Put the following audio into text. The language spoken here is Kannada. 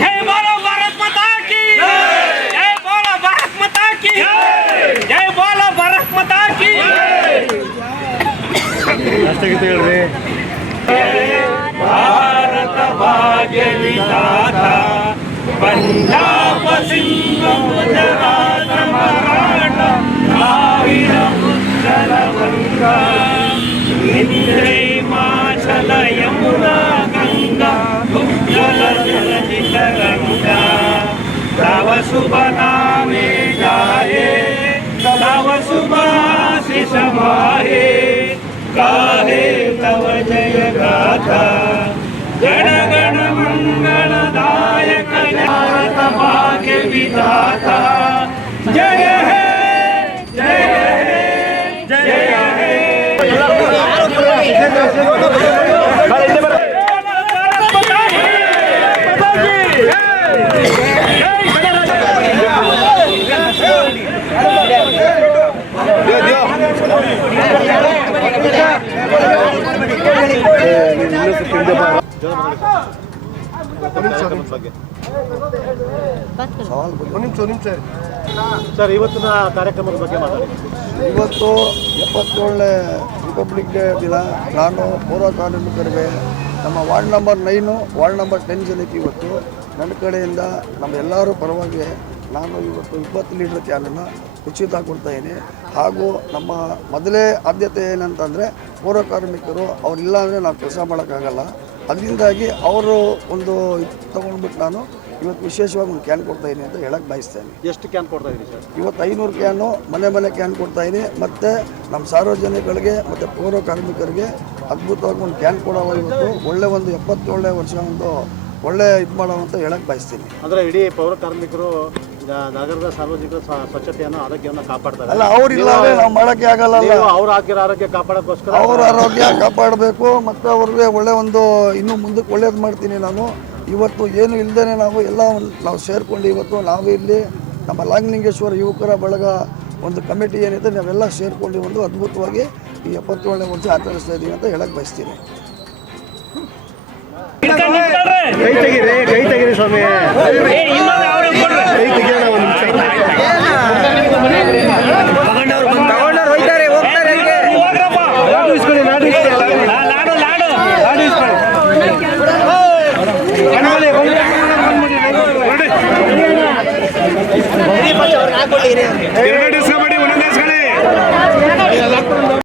जय बोलो भारत माता की जय बोलो भारत माता की जय बोलो भारत माता की भारत भाग्य विधाता पंजाब सिंह गुजरात मराठा द्राविड उत्कल गंगा इंद्रे हिमाचल यमुना गंगा उज्जल जलधित गंगा तव शुभ नामे गाये तव शुभ आशीष माहे गाहे तव जय गाथा गण गण मंगलदायक भारत भाग्य विधाता जय हे जय हे जय हे ಸರ್ ಇವತ್ತಿನ ಕಾರ್ಯಕ್ರಮದ ಬಗ್ಗೆ ಮಾತಾಡಿ. ಇವತ್ತು 77ನೇ ರಿಪಬ್ಲಿಕ್ ಡೇ ದಿನ ನಾನು ಪೌರ ಕಾರ್ಮಿಕರಿಗೆ ನಮ್ಮ ವಾರ್ಡ್ ನಂಬರ್ 9 ವಾರ್ಡ್ ನಂಬರ್ 10 ಜನಕ್ಕೆ ಇವತ್ತು ನನ್ನ ಕಡೆಯಿಂದ ನಮ್ಮ ಎಲ್ಲರೂ ಪರವಾಗಿ ನಾನು ಇವತ್ತು 20 ಲೀಟ್ರ್ ಕ್ಯಾನನ್ನು ಉಚಿತ ಕೊಡ್ತಾಯಿದ್ದೀನಿ. ಹಾಗೂ ನಮ್ಮ ಮೊದಲೇ ಆದ್ಯತೆ ಏನಂತಂದರೆ ಪೌರ ಕಾರ್ಮಿಕರು ಅವರಿಲ್ಲ ಅಂದರೆ ನಾವು ಕೆಲಸ ಮಾಡೋಕ್ಕಾಗಲ್ಲ. ಅದರಿಂದಾಗಿ ಅವರು ಒಂದು ತೊಗೊಂಡ್ಬಿಟ್ಟು ನಾನು ಇವತ್ತು ವಿಶೇಷವಾಗಿ ಒಂದು ಕ್ಯಾನ್ ಕೊಡ್ತಾಯಿದ್ದೀನಿ ಅಂತ ಹೇಳಕ್ಕೆ ಬಯಸ್ತೇನೆ. ಎಷ್ಟು ಕ್ಯಾನ್ ಕೊಡ್ತಾಯಿದ್ದೀನಿ ಸರ್? ಇವತ್ತು 500 ಕ್ಯಾನು ಮನೆ ಕ್ಯಾನ್ ಕೊಡ್ತಾಯಿದ್ದೀನಿ. ಮತ್ತು ನಮ್ಮ ಸಾರ್ವಜನಿಕರಿಗೆ ಮತ್ತು ಪೌರ ಕಾರ್ಮಿಕರಿಗೆ ಅದ್ಭುತವಾಗಿ ಒಂದು ಕ್ಯಾನ್ ಕೊಡೋವ ಇವತ್ತು ಒಳ್ಳೆ ಒಂದು 77ನೇ ವರ್ಷ ಒಂದು ಒಳ್ಳೆ ಇದು ಮಾಡೋ ಅಂತ ಹೇಳಕ್ಕೆ ಬಯಸ್ತೀನಿ. ಅಂದರೆ ಇಡೀ ಪೌರ ಕಾರ್ಮಿಕರು ನಗರದ ಸಾರ್ವಜನಿಕ ಸ್ವಚ್ಛತೆಯನ್ನು ಆರೋಗ್ಯವನ್ನು ಕಾಪಾಡ್ತಾರೆ. ಅಲ್ಲ, ಅವರಿಲ್ಲ ಅಂದರೆ ನಾವು ಮಾಡೋಕ್ಕೆ ಆಗಲ್ಲ. ಅವ್ರು ಹಾಕಿರೋ ಆರೋಗ್ಯ ಕಾಪಾಡೋಕ್ಕೋಸ್ಕರ ಅವ್ರ ಆರೋಗ್ಯ ಕಾಪಾಡಬೇಕು ಮತ್ತು ಅವ್ರಿಗೆ ಒಳ್ಳೆ ಒಂದು ಇನ್ನೂ ಮುಂದಕ್ಕೆ ಒಳ್ಳೇದು ಮಾಡ್ತೀನಿ. ನಾನು ಇವತ್ತು ಏನು ಇಲ್ಲದೇ ನಾವು ಸೇರ್ಕೊಂಡು ಇವತ್ತು ನಾವು ಇಲ್ಲಿ ನಮ್ಮ ಲಾಂಗಲಿಂಗೇಶ್ವರ ಯುವಕರ ಬಳಗ ಒಂದು ಕಮಿಟಿ ಏನಿದೆ ನಾವೆಲ್ಲ ಸೇರ್ಕೊಂಡು ಒಂದು ಅದ್ಭುತವಾಗಿ ಈ 77ನೇ ವರ್ಷ ಆಚರಿಸ್ತಾ ಇದ್ದೀವಿ ಅಂತ ಹೇಳಕ್ಕೆ ಬಯಸ್ತೀನಿ. ಕೈ ತೆಗೀರಿ ಸ್ವಾಮಿ. ಕೈ ತೆಗಿಯೋಣ ಒಂದು ನಿಮಿಷ.